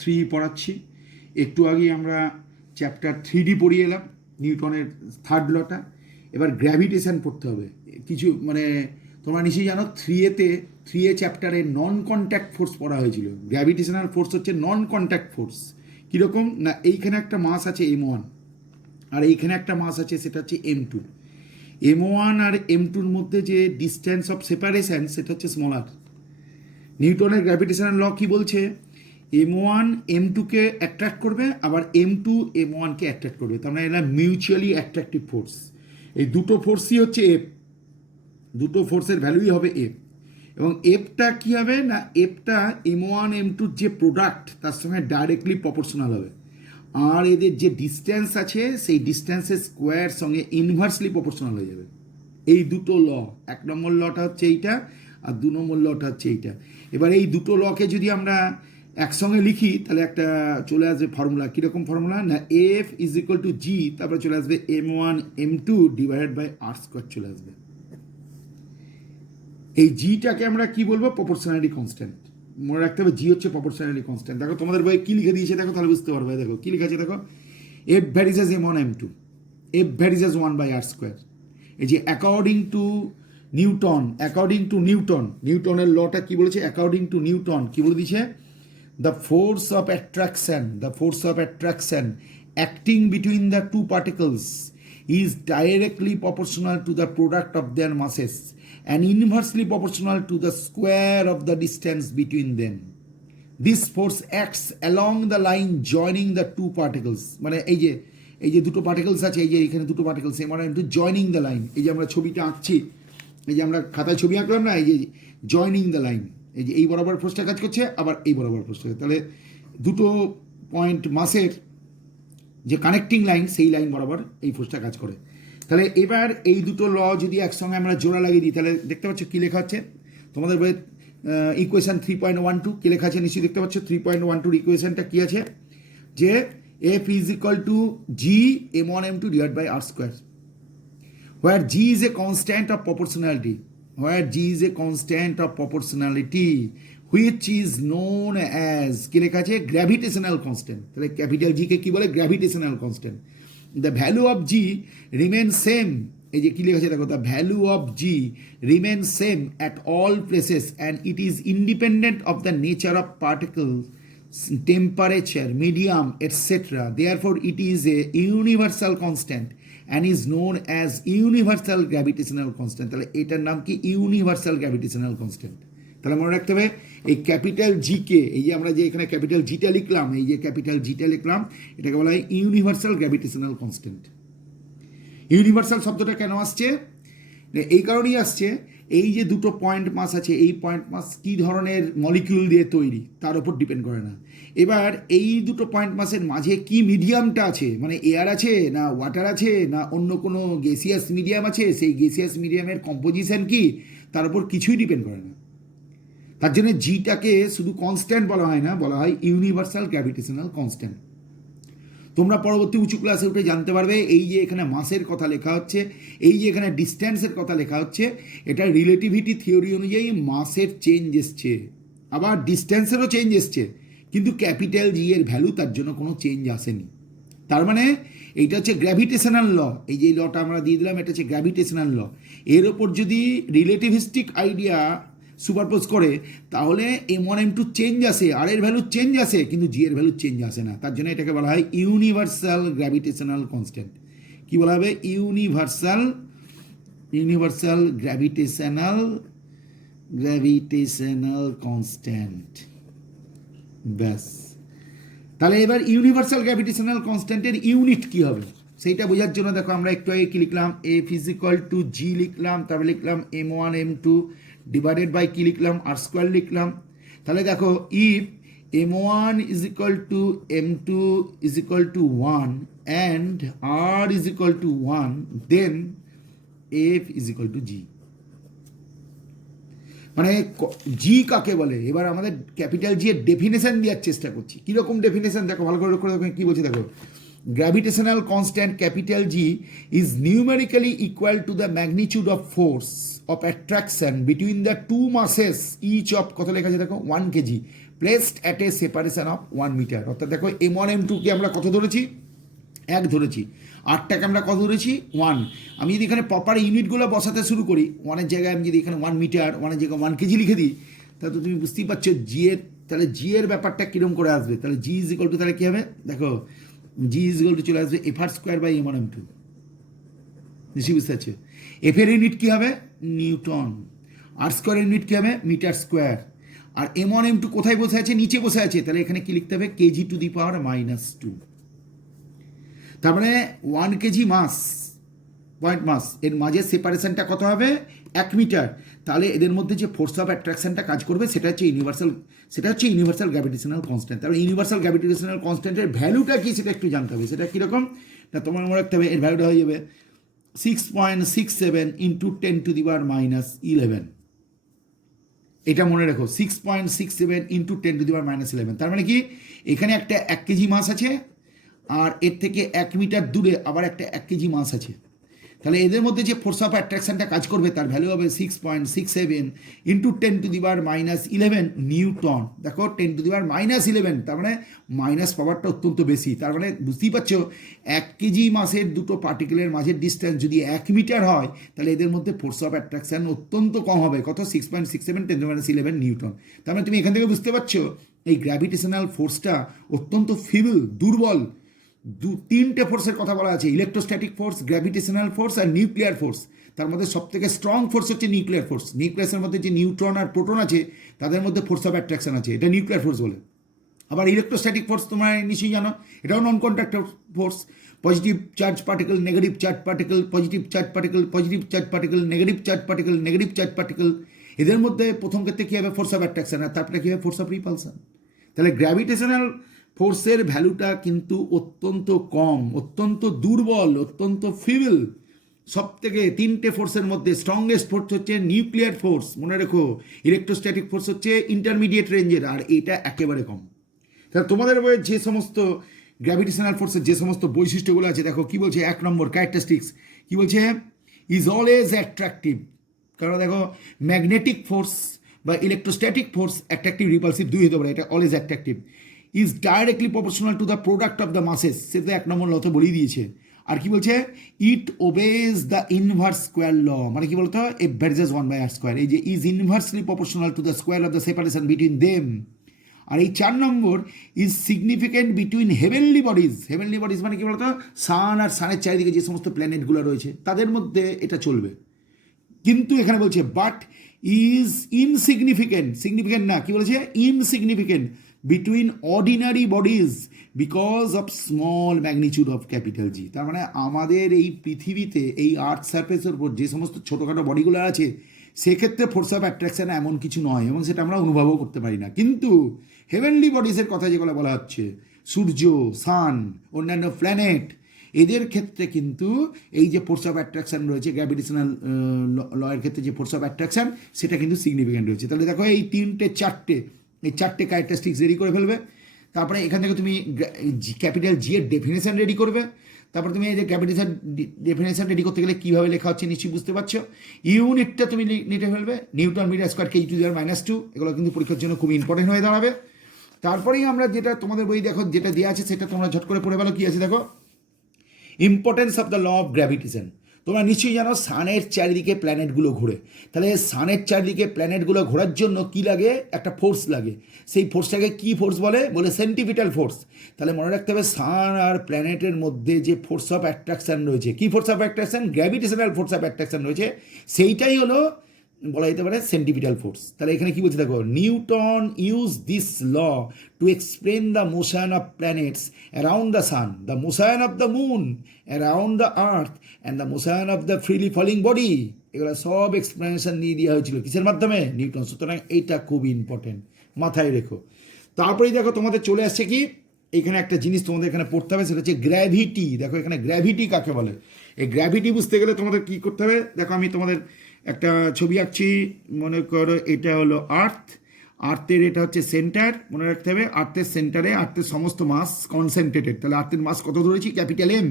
Three পড়াচ্ছি। একটু আগে আমরা চ্যাপ্টার 3D পড়িয়ে এলাম, নিউটনের থার্ড লটা। এবার গ্র্যাভিটেশন পড়তে হবে কিছু, মানে তোমরা নিশ্চয়ই জানো থ্রি এ চ্যাপ্টারে নন কন্ট্যাক্ট ফোর্স পড়া হয়েছিল। গ্র্যাভিটেশনাল ফোর্স হচ্ছে নন কন্ট্যাক্ট ফোর্স। কীরকম না, এইখানে একটা মাস আছে M1 আর এইখানে একটা মাস আছে, সেটা হচ্ছে M2। M1 আর M2-র মধ্যে যে ডিস্টেন্স অফ সেপারেশন সেটা হচ্ছে স্মলার। নিউটনের গ্র্যাভিটেশনাল ল কি বলছে? M1 M2-কে অ্যাট্রাক্ট করবে, আবার M2 M1-কে অ্যাট্রাক্ট করবে। তার মানে এরা মিউচুয়ালি অ্যাট্রাকটিভ ফোর্স। এই দুটো ফোর্সই হচ্ছে F, দুটো ফোর্সের ভ্যালুই হবে F। এবং এফটা কী হবে না, এফটা M1 M2-র যে প্রোডাক্ট তার সঙ্গে ডাইরেক্টলি প্রপোর্শনাল হবে। আর এদের যে ডিস্টেন্স আছে সেই ডিস্টেন্সের স্কোয়ার সঙ্গে ইনভার্সলি প্রপোর্শনাল হয়ে যাবে। এই দুটো ল, এক নম্বর লটা হচ্ছে এইটা আর দু নম্বর লটা হচ্ছে এইটা। এবার এই দুটো লকে যদি আমরা একসঙ্গে লিখি তাহলে একটা চলে আসবে ফর্মুলা। কীরকম ফর্মুলা না, এফ ইজ ইকুয়াল টু জি, তারপরে চলে আসবে M1 M2 divided by R square চলে আসবে। এই জিটাকে আমরা কি বলবো? Proportionality constant. মনে রাখতে হবে জি হচ্ছে প্রপোর্শনালিটি কনস্ট্যান্ট। দেখো তোমাদের বইয়ে কী লিখে দিয়েছে দেখো, তাহলে বুঝতে পারবে। দেখো কী লিখে আছে, দেখো F varies M1 M2, F varies 1 by R square. এই যে অ্যাকর্ডিং টু নিউটনের লটা কি বলেছে? অ্যাকর্ডিং টু নিউটন কি বলে দিয়েছে? The force of attraction acting between the two particles is directly proportional to the product of their masses and inversely proportional to the square of the distance between them. This force acts along the line joining the two particles. মানে এই যে দুটো particles আছে, এই যে এখানে দুটো particles M1 M2 joining the line. এই যে আমরা ছবিটা আঁকছি, এই যে আমরা খাতায় ছবি আঁকলাম না, এই যে জয়নিং দ্য লাইন, এই যে এই বরাবর ফোর্সটা কাজ করছে, আবার এই বরাবর ফোর্সটা। তাহলে দুটো পয়েন্ট মাসের যে কানেক্টিং লাইন, সেই লাইন বরাবর এই ফোর্সটা কাজ করে। তাহলে এবার এই দুটো ল যদি একসঙ্গে আমরা জোড়া লাগিয়ে দিই, তাহলে দেখতে পাচ্ছ কী লেখা হচ্ছে তোমাদের বইয়ে? ইকুয়েশন 3.12 কী লেখা আছে নিশ্চয়ই দেখতে পাচ্ছ। 3.12-র ইকুয়েশনটা কী আছে? যে F is equal to G M1 M2 divide by R square, where G is a constant of proportionality, which is known as কি লেখা আছে? Gravitational constant. তাহলে ক্যাপিটাল জি কে কি বলে? Gravitational constant. The value of G remain same. এই যে কি লেখা আছে দেখো, the value of G remain same at all places and it is independent of the nature of particle, temperature, medium, etc. Therefore, it is a universal constant and is known as universal gravitational constant. তাহলে এটার নাম কি? Universal gravitational constant. তাহলে মনে রাখতে হবে এই capital জি কে, এই যে আমরা যে এখানে ক্যাপিটাল জিটা লিখলাম, এই যে ক্যাপিটাল জিটা লিখলাম, এটাকে বলা হয় ইউনিভার্সাল গ্র্যাভিটেশনাল কনস্ট্যান্ট। ইউনিভার্সাল শব্দটা কেন আসছে? এই কারণেই আসছে, এই যে দুটো পয়েন্ট মাস আছে, এই পয়েন্ট মাস কী ধরনের মলিকিউল দিয়ে তৈরি তার উপর ডিপেন্ড করে না। এবার এই দুটো পয়েন্ট মাসের মাঝে কি মিডিয়ামটা আছে, মানে এয়ার আছে না ওয়াটার আছে না অন্য কোনো গ্যাসিয়াস মিডিয়াম আছে, সেই গ্যাসিয়াস মিডিয়ামের কম্পোজিশন কি, তার উপর কিছুই ডিপেন্ড করে না। তার জন্য জিটাকে শুধু কনস্ট্যান্ট বলা হয় না, বলা হয় ইউনিভার্সাল গ্র্যাভিটেশনাল কনস্ট্যান্ট। তোমরা পরবর্তী উঁচু ক্লাসে উঠে জানতে পারবে এই যে এখানে মাসের কথা লেখা হচ্ছে, এই যে এখানে ডিস্ট্যান্সের কথা লেখা হচ্ছে, এটা রিলেটিভিটি থিওরি অনুযায়ী মাসের চেঞ্জ এসছে, আবার ডিস্ট্যান্সেরও চেঞ্জ এসছে, কিন্তু ক্যাপিটাল জি এর ভ্যালু তার জন্য কোনো চেঞ্জ আসেনি। তার মানে এইটা হচ্ছে গ্র্যাভিটেশনাল ল। এই যে লটা আমরা দিয়ে দিলাম, এটা হচ্ছে গ্র্যাভিটেশনাল ল। এর ওপর যদি রিলেটিভিস্টিক আইডিয়া সুপারপোজ করে তাহলে M1 M2 চেঞ্জ আসে, আর এর ভ্যালু চেঞ্জ আসে, কিন্তু জি এর ভ্যালু চেঞ্জ আসে না। তার জন্য এটাকে বলা হয় ইউনিভার্সাল গ্র্যাভিটেশনাল কনস্ট্যান্ট। কি বলা হবে? Universal gravitational constant. ব্যাস। তাহলে এবার ইউনিভার্সাল গ্র্যাভিটেশনাল কনস্ট্যান্টের ইউনিট কি হবে সেইটা বোঝার জন্য দেখো আমরা একটু আগে কি লিখলাম? এফ ইজ ইকুয়াল টু জি লিখলাম, তারপরে লিখলাম M1 M2 ডিভাইডেড বাই কি লিখলাম? আর স্কোয়ার লিখলাম। তাহলে দেখো if M1 is equal to M2 is equal to 1 and R is equal to 1, then F is equal to G. মানে জি কাকে বলে? এবার আমাদের ক্যাপিটাল জি এর ডেফিনেশন দেওয়ার চেষ্টা করছি। কীরকম ডেফিনেশন দেখো, ভালো করে লক্ষ্য করে দেখো কী বলছি। দেখো, gravitational constant capital G is numerically equal to the magnitude of force of attraction between the two masses each of কত লেখা আছে দেখো 1 kg placed at a separation of 1 metre. অর্থাৎ দেখো M1 M2কে আমরা কত ধরেছি, 1 ধরেছি, আরটাকে আমরা কত ধরেছি, 1। আমি যদি এখানে প্রপার ইউনিটগুলো বসাতে শুরু করি, 1-এর জায়গায় আমি যদি এখানে 1 মিটার, 1-এর জায়গায় 1 কেজি লিখে দিই, তাহলে তো তুমি বুঝতেই পারছো জি এর, তাহলে জি এর ব্যাপারটা কীরকম করে আসবে। তাহলে জি ইজ ইকুয়াল টু, তাহলে কী হবে দেখো, জি ইজ ইকুয়াল টু চলে আসবে F/² M1 M2। নিশ্চয়ই বুঝতে পারছো। এফের ইউনিট কী হবে, নিউটন। আর স্কোয়ারের ইউনিট কী হবে, মিটার স্কোয়ার। আর M1 M2 কোথায় বসে আছে, নিচে বসে আছে, তাহলে এখানে কি লিখতে হবে, kg⁻²। তার মানে 1 কেজি মাস, পয়েন্ট মাস, এর মাঝে সেপারেশনটা কত হবে, 1 মিটার। তাহলে এদের মধ্যে যে ফোর্স অফ অ্যাট্রাকশনটা কাজ করবে সেটা হচ্ছে ইউনিভার্সাল গ্র্যাভিটেশনাল কনস্ট্যান্ট। তাহলে ইউনিভার্সাল গ্র্যাভিটেশনাল কনস্ট্যান্টের ভ্যালুটা কি সেটা একটু জানতে হবে। সেটা কীরকম, না তোমার মনে রাখতে হবে, এর ভ্যালুটা হয়ে যাবে 6.67 × 10⁻11। এটা মনে রেখো, 6.67 × 10⁻11। তার মানে কি, এখানে একটা 1 কেজি মাস আছে, আর এর থেকে 1 মিটার দূরে আবার একটা 1 কেজি মাস আছে। তাহলে এদের মধ্যে যে ফোর্স অফ অ্যাট্রাকশনটা কাজ করবে তার ভ্যালু হবে 6.67 × 10⁻11 নিউটন। দেখো 10⁻11, তার মানে মাইনাস পাওয়ারটা অত্যন্ত বেশি। তার মানে বুঝতেই পারছো, 1 কেজি মাসের দুটো পার্টিকেলের মাঝের ডিস্টেন্স যদি 1 মিটার হয়, তাহলে এদের মধ্যে ফোর্স অফ অ্যাট্রাকশন অত্যন্ত কম হবে। কত, 6.67 10⁻11 নিউটন। তার মানে তুমি এখান থেকে বুঝতে পারছো এই গ্র্যাভিটেশনাল ফোর্সটা অত্যন্ত ফিবল, দুর্বল। তিনটে ফোর্সের কথা বলা আছে, ইলেকট্রোস্ট্যাটিক ফোর্স, গ্র্যাভিটেশনাল ফোর্স আর নিউক্লিয়ার ফোর্স। তার মধ্যে সবথেকে স্ট্রং ফোর্স হচ্ছে নিউক্লিয়ার ফোর্স। নিউক্লিয়াসের মধ্যে যে নিউট্রন আর প্রোটন আছে তাদের মধ্যে ফোর্স অফ অ্যাট্রাকশন আছে, এটা নিউক্লিয়ার ফোর্স বলে। আবার ইলেকট্রোস্ট্যাটিক ফোর্স তোমরা নিশ্চয়ই জানো, এটাও non conductor force. Positive charge particle, negative charge particle, positive charge particle, positive charge particle, negative charge particle, negative charge particle, এদের মধ্যে প্রথম ক্ষেত্রে কী হবে, ফোর্স অফ অ্যাট্রাকশন, আর তারপরে কী হবে, ফোর্স অফ রিপালশন। তাহলে গ্র্যাভিটেশনাল ফোর্সের ভ্যালুটা কিন্তু অত্যন্ত কম, অত্যন্ত দুর্বল, অত্যন্ত ফিবল। সব থেকে তিনটে ফোর্সের মধ্যে স্ট্রংগেস্ট ফোর্স হচ্ছে নিউক্লিয়ার ফোর্স, মনে রেখো। ইলেকট্রোস্ট্যাটিক ফোর্স হচ্ছে ইন্টারমিডিয়েট রেঞ্জের, আর এটা একেবারে কম। তাহলে তোমাদের বইয়ে যে সমস্ত গ্র্যাভিটেশনাল ফোর্সের যে সমস্ত বৈশিষ্ট্যগুলো আছে, দেখো কি বলছে, 1 নম্বর ক্যারেক্টারিস্টিক্স কি বলছে, ইজ অলওয়েজ অ্যাট্রাকটিভ। কারণ দেখো ম্যাগনেটিক ফোর্স বা ইলেকট্রোস্ট্যাটিক ফোর্স অ্যাট্রাকটিভ, রিপালসিভ দুই হতে পারে, এটা always attractive. Is directly proportional to the product of the masses, সেটা 1 নম্বর লতে বলেই দিয়েছে। আর কি বলছে, it obeys the inverse square law, মানে কি বলতো, F ভার্সেস 1/r²। এই যে is inversely proportional to the square of the separation between them. আর এই 4 number, is significant between heavenly bodies. Heavenly bodies মানে কি বলতো, সান আর সানের চারিদিকে যে সমস্ত প্ল্যানেটগুলো রয়েছে তাদের মধ্যে এটা চলবে। কিন্তু এখানে বলছে বাট ইজ ইনসিগনিফিকেন্ট, সিগনিফিকেন্ট না, কি বলেছে, insignificant between ordinary bodies because of small magnitude of capital জি। তার মানে আমাদের এই পৃথিবীতে এই আর্থ সারফেসের উপর যে সমস্ত ছোটোখাটো বডিগুলো আছে সেক্ষেত্রে ফোর্স অফ অ্যাট্রাকশন এমন কিছু নয়, এবং সেটা আমরা অনুভবও করতে পারি না। কিন্তু হেভেনলি বডিজের কথা যেগুলো বলা হচ্ছে, সূর্য, সান, অন্যান্য প্ল্যানেট, এদের ক্ষেত্রে কিন্তু এই যে ফোর্স অফ অ্যাট্রাকশন রয়েছে, গ্র্যাভিটেশনাল লয়ের ক্ষেত্রে যে ফোর্স অফ অ্যাট্রাকশন, সেটা কিন্তু সিগনিফিকেন্ট রয়েছে। তাহলে দেখো এই চারটে ক্যারেক্টারিস্টিক্স রেডি করে ফেলবে। তারপরে এখান থেকে তুমি ক্যাপিটাল জি এর ডেফিনেশন রেডি করবে। তারপর তুমি এই যে গ্র্যাভিটেশন ডেফিনেশন রেডি করতে গেলে কীভাবে লেখা হচ্ছে নিশ্চয়ই বুঝতে পারছো। ইউনিটটা তুমি লিখে ফেলবে, নিউটন মিটার স্কোয়ার kg⁻²। এগুলো কিন্তু পরীক্ষার জন্য খুব ইম্পর্টেন্ট হয়ে দাঁড়াবে। তারপরেই আমরা যেটা তোমাদের বই দেখো যেটা দেওয়া আছে সেটা তোমরা ঝট করে পড়ে গেলো, কী আছে দেখো, importance of the law of gravitation. তোমরা নিশ্চয়ই জানো সানের চারিদিকে প্ল্যানেটগুলো ঘোরে। তাহলে সানের চারিদিকে প্ল্যানেটগুলো ঘোরার জন্য কি লাগে, একটা ফোর্স লাগে। সেই ফোর্সটাকে কি ফোর্স বলে সেন্টিপিটাল ফোর্স। তাহলে মনে রাখতে হবে সান আর প্ল্যানেটের মধ্যে যে ফোর্স অফ অ্যাট্রাকশান রয়েছে, কি force of attraction, gravitational force of attraction রয়েছে, সেইটাই হলো বলা যেতে পারে সেন্টিপিটাল ফোর্স। তাহলে এখানে কি বলছে দেখো, Newton use this law to explain the motion of planets around the sun, the motion of the moon around the earth and the motion of the freely falling body. এগুলো সব এক্সপ্লেনেশন দিয়ে দেওয়া হয়েছিল কিসের মাধ্যমে, নিউটন। সুতরাং এইটা খুব ইম্পর্টেন্ট, মাথায় রেখো। তারপরেই দেখো তোমাদের চলে আসছে কি, এখানে একটা জিনিস তোমাদের এখানে পড়তে হবে, সেটা হচ্ছে গ্র্যাভিটি। দেখো এখানে গ্র্যাভিটি কাকে বলে, এই গ্র্যাভিটি বুঝতে গেলে তোমাদের কী করতে হবে, দেখো আমি তোমাদের একটা ছবি আঁকছি। মনে করো এটা হলো আর্থের এটা হচ্ছে সেন্টার, মনে রাখতে হবে আর্থের সেন্টারে আর্থের সমস্ত মাস কনসেন্ট্রেটেড। তাহলে আর্থের মাস কত ধরেছি, ক্যাপিটাল এম।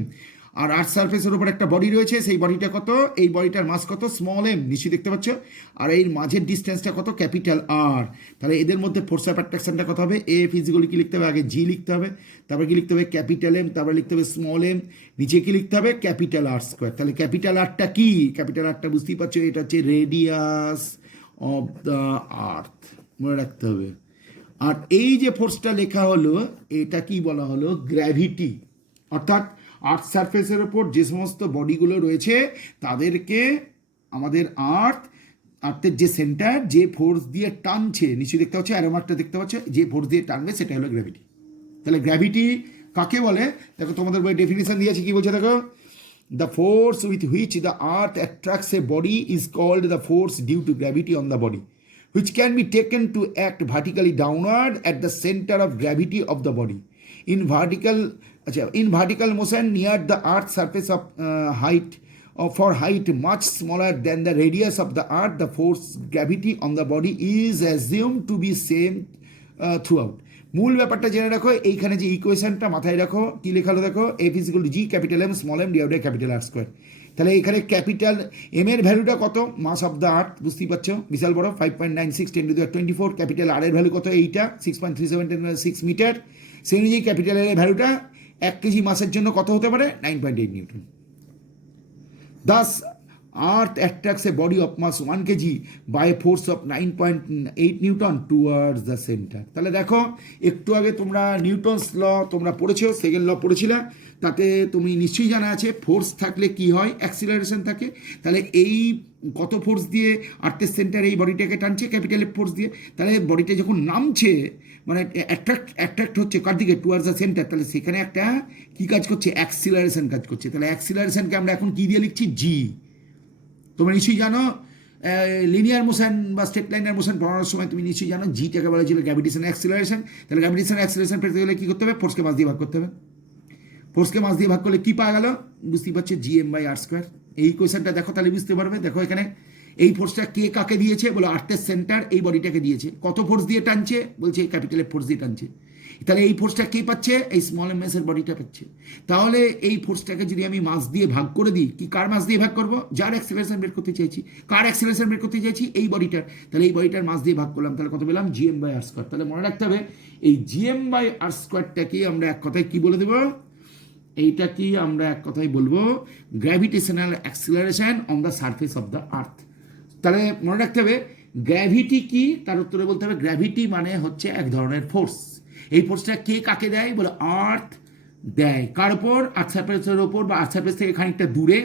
আর আর্থ সারফেসের উপর একটা বডি রয়েছে, সেই বডিটা কত, এই বডিটার মাস কত, স্মল এম, নিশ্চয়ই দেখতে পাচ্ছ, আর এর মাঝের ডিস্টেন্সটা কত, ক্যাপিটাল আর। তাহলে এদের মধ্যে ফোর্স অফ অ্যাট্রাকশনটা কত হবে, এ ফিজিক্যালি কি লিখতে হবে, আগে জি লিখতে হবে, তারপরে কি লিখতে হবে, ক্যাপিটাল এম, তারপরে লিখতে হবে স্মল এম, নিচে কি লিখতে হবে, ক্যাপিটাল আর স্কোয়ার। তাহলে ক্যাপিটাল আরটা কি, ক্যাপিটাল আরটা বুঝতেই পারছো, এটা হচ্ছে রেডিয়াস অফ দ্য আর্থ, মনে রাখতে হবে। আর এই যে ফোর্সটা লেখা হলো, এটা কি বলা হলো, গ্র্যাভিটি। অর্থাৎ আর্থ সারফেসের ওপর যে সমস্ত বডিগুলো রয়েছে তাদেরকে আমাদের আর্থের যে সেন্টার যে ফোর্স দিয়ে টানছে, নিশ্চয়ই দেখতে পাচ্ছ, অ্যারোমার্কটা দেখতে পাচ্ছ, যে ফোর্স দিয়ে টানবে সেটা হলো গ্র্যাভিটি। তাহলে গ্র্যাভিটি কাকে বলে, দেখো তোমাদের বই ডেফিনিশন দিয়েছে, কি বলছে দেখো, the force with which the earth attracts a body is called the force due to gravity on the body, which can be taken to act vertically downward at the center of gravity of the body. In vertical motion near the earth's surface of height or for height much smaller than the radius of the earth, the force gravity on the body is assumed to be same throughout. মূল ব্যাপারটা জেনে রাখো, এইখানে যে ইকুয়েশনটা মাথায় রাখো, কি লেখালো দেখো, F is equal to G capital M small M divided capital R square. তাহলে এখানে ক্যাপিটাল এম এর ভ্যালুটা কত, মাস অফ দ্য আর্থ, বুঝতেই পারছো বিশাল বড়, 5.96 10 টু দি 24। ক্যাপিটাল আর এর ভ্যালু কত, এইটা 6.37 10 6 মিটার। সেই অনুযায়ী ক্যাপিটাল এর ভ্যালুটা 1 কেজি মাসের জন্য কত হতে পারে, 9.8 Newton. Thus, Earth attracts a body of mass 1 kg by a force of 9.8 Newton towards the center. তাহলে দেখো, একটু আগে তোমরা নিউটনস ল তোমরা পড়েছো, সেকেন্ড ল পড়েছিলে, তাতে তুমি নিশ্চয়ই জানা আছে ফোর্স থাকলে কি হয়, অ্যাক্সিলারেশন থাকে। তাহলে এই কত ফোর্স দিয়ে আর্থের সেন্টার এই বডিটাকে টানছে, ক্যাপিটাল ফোর্স দিয়ে। তাহলে বডিটা যখন নামছে, মানে অ্যাট্রাক্ট হচ্ছে কার দিকে, টুয়ার্ডস দ্য সেন্টার, তাহলে সেখানে একটা কি কাজ করছে, অ্যাক্সিলারেশন কাজ করছে। তাহলে অ্যাক্সিলারেশনকে আমরা এখন কি দিয়ে লিখছি, জি। তোমরা নিশ্চয়ই জানো লিনিয়ার মোশন বা স্ট্রেট লাইনার মোশন পড়ানোর সময় তুমি নিশ্চয়ই জানো জিটাকে বলা ছিল গ্র্যাভিটেশন অ্যাক্সিলারেশন। তাহলে গ্র্যাভিটেশন অ্যাক্সিলারেশন পেতে গেলে কী করতে হবে, ফোর্সকে মাস দিয়ে ভাগ করতে হবে। ফোর্সকে মাস দিয়ে ভাগ করলে কী পাওয়া গেল, বুঝতেই পারছো, G M by R square. এই কোয়েশনটা দেখো, তাহলে বুঝতে পারবে। দেখো এখানে এই ফোর্সটা কে কাকে দিয়েছে, বলো আর্থের সেন্টার এই বডিটাকে দিয়েছে। কত ফোর্স দিয়ে টানছে, বলছে এই ক্যাপিটালের ফোর্স দিয়ে টানছে। তাহলে এই ফোর্সটা কে পাচ্ছে, এই স্মল এম এর বডিটা পাচ্ছে। তাহলে এই ফোর্সটাকে যদি আমি মাস দিয়ে ভাগ করে দিই, কি কার মাস দিয়ে ভাগ করবো, যার অ্যাক্সিলারেশন বের করতে চাইছি। কার অ্যাক্সিলারেশন বের করতে চাইছি, এই বডিটার। তাহলে এই বডিটার মাস দিয়ে ভাগ করলাম, তাহলে কত পেলাম, জিএম বাই আর স্কোয়ার। তাহলে মনে রাখতে হবে, এই জিএম বাই আর স্কোয়ারটাকে আমরা এক কথায় কি বলে দেবো, এইটা কি আমরা এক কথায় বলবো, gravitational acceleration on the surface of the earth. তাহলে মনে রাখতে হবে গ্র্যাভিটি কি, তার উত্তরে বলতে হবে গ্র্যাভিটি মানে হচ্ছে এক ধরনের ফোর্স। এই ফোর্সটা কে কাকে দেয়, বলে আর্থ দেয়। কার ওপর, আর্থ সারফেসের ওপর, বা আর্থ সারফেস থেকে খানিকটা দূরে